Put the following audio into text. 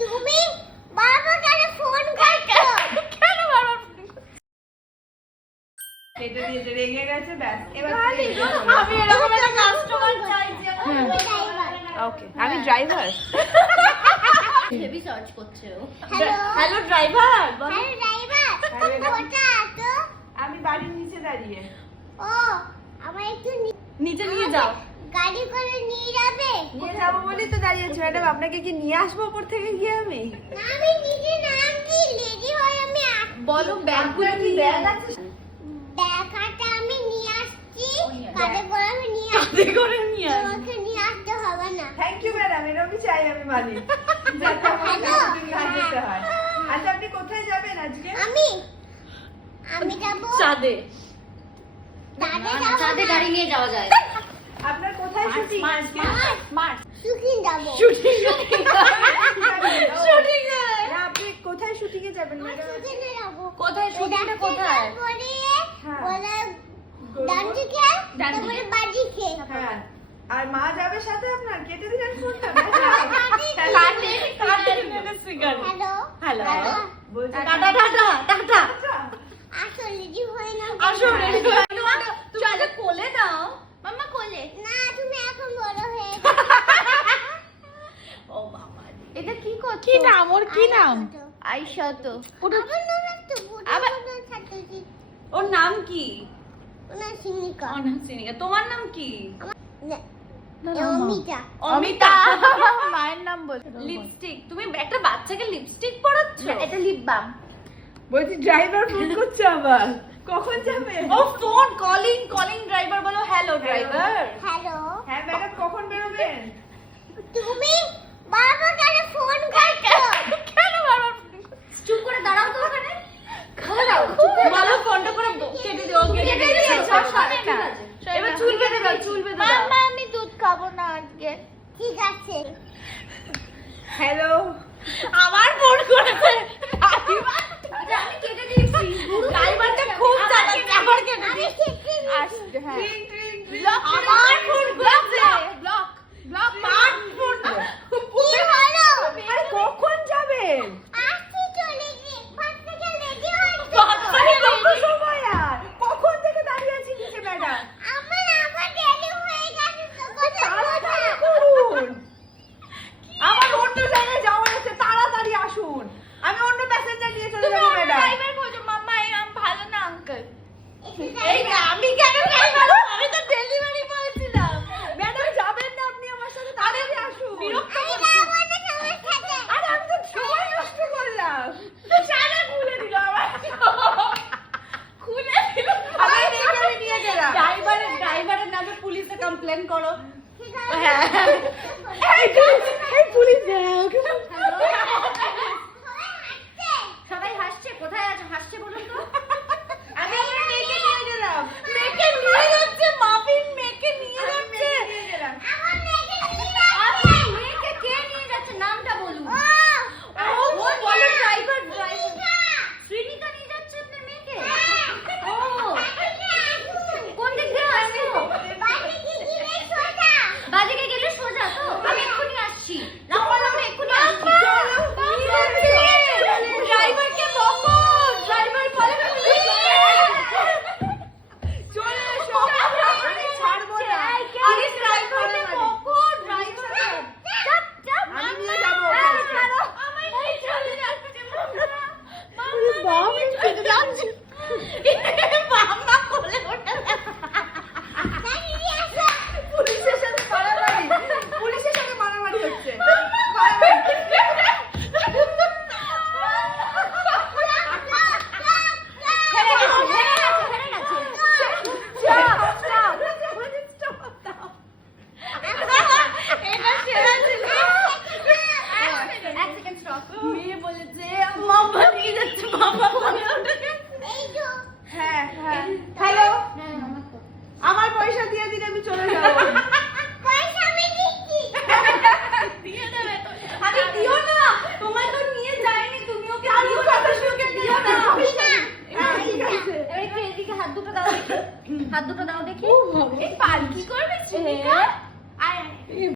তুমি কেন ফোন করছ? কেন এটা দিয়ে যে রেগে গেছে ব্যাস এবার আমি এরকম একটা কাস্টমার চাই ওকে আমি ড্রাইভার হেভি সার্চ করছে ও। হ্যালো ড্রাইভার হ্যালো ড্রাইভার কোথায় আমি বাড়ির নিচে দাঁড়িয়ে। ও আমার একটু নিচে নিয়ে যাও। গাড়ি করে নিয়ে যাবে? তো দাঁড়িয়ে আছি ম্যাডাম আপনাকে কি নিয়ে আসব ওপর থেকে গিয়ে আমি? না আমি নিজে নাম কি লেডি হয়ে আমি বলো ব্যাগগুলো কি? ব্যাগ আছে? দেখাটা আমি নিয়ে আসছি। কাজে করে আমি নিয়ে আসছি। কাঁধে করে নিয়ে আসবে তোমাকে নিয়ে আসতে হবে না। থ্যাংক ইউ ম্যাডাম এরকমই চাই আমি মানি হয়। আচ্ছা আপনি কোথায় যাবেন আজকে? আমি আমি যাব চাঁদে। দাদা যাব চাঁদে গাড়ি নিয়ে যাওয়া যায়। আপনার কোথায় শুটিং? স্মার্ট সুখিন যাব। শুটিং শুটিং শুটিং না আপনি কোথায় শুটিং এ যাবেন? ম্যাডাম সুখিনে যাব। কোথায়? কোথায়? হ্যাঁ। বলে ডান দিকে তারপরে বাঁ হ্যাঁ। আর মা যাবে সাথে আপনার? কেটে দিলেন ফোনটা কাটে কাটে hello. Hello. Tata tata tata. আসলে রেডি হয়ে নাও। আসো রেডি হয়ে নাও তুমি আগে কোলে নাও মাম্মা কোলে না তুমি এখন বড় হয়ে ও বাবা এটা কি নাম? ওর কি নাম? আয়শা তো আমার নাম একটু আবার- বুড়ো ছাত্রী ওর নাম কি? সিনিকা। তোমার নাম কি? অমিতা। অমিতা। মায়ের নাম বল লিপস্টিক। তুমি একটা বাচ্চাকে লিপস্টিক পরাচ্ছ? এটা লিপ বাম বলছি ড্রাইভার ফোন করছে আবার। কখন যাবে? ও ফোন কলিং কলিং ড্রাইভার বলো হ্যালো ড্রাইভার হ্যালো হ্যাঁ ম্যাডাম কখন বেরোবেন? তুমি বাবা কেন ফোন করছ কেন বারবার চুপ করে দাঁড়াও তো ওখানে খারাপ ভালো ফোনটা করে ব- কেটে দিও কেটে দিও সব শোনে না এবার চুল কেটে দাও চুল বেঁধে দাও মাম্মা আমি দুধ খাব না আজকে ঠিক আছে হ্যালো আমার ফোন করেছে আমি কেটে দিয়েছি ড্রাইভারটা খুব চালাচ্ছে আবার কেটে আমি দিয়েছি খেতে আসছে হ্যাঁ আমার ফোন ব্লক ব্লক ব্লক মার ফোন কি হলো আরে কখন যাবেন আসছি চলে গিয়ে ফার্স্ট থেকে রেডি হয়েছে আরে কত সময় আর কখন থেকে দাঁড়িয়ে আছি নিচে ম্যাডাম আমার আবার রেডি হয়ে গেছে তো কোথায় তাড়াতাড়ি কোথায়? করুন আমার অন্য জায়গায় যাওয়ার আছে তাড়াতাড়ি আসুন আমি অন্য প্যাসেঞ্জার নিয়ে চলে যাব ম্যাডাম ড্রাইভার বলছো মাম্মা এরকম ভালো না আঙ্কেল একটু এই না, আমি কেন আমি তো ডেলিভারি বলছিলাম ম্যাডাম যাবেন না আপনি আমার সাথে তাড়াতাড়ি আসুন। বিরক্ত আমি করছ। যাব না তোমার সাথে আরে আমি তো সময় নষ্ট করলাম। তো সারা খুলে দিল আমার খুলে দিল। আমি এখানে নিয়ে গেলাম। ড্রাইভারের ড্রাইভারের নামে পুলিশে কমপ্লেন করো। হ্যাঁ। এই পুলিশ ব্যাগ সবাই হাসছে? কোথায় আছে? হাসছে বলুন তো। হাত দুটো দাও দেখি। কি করবে চিনিকা আয় আয়।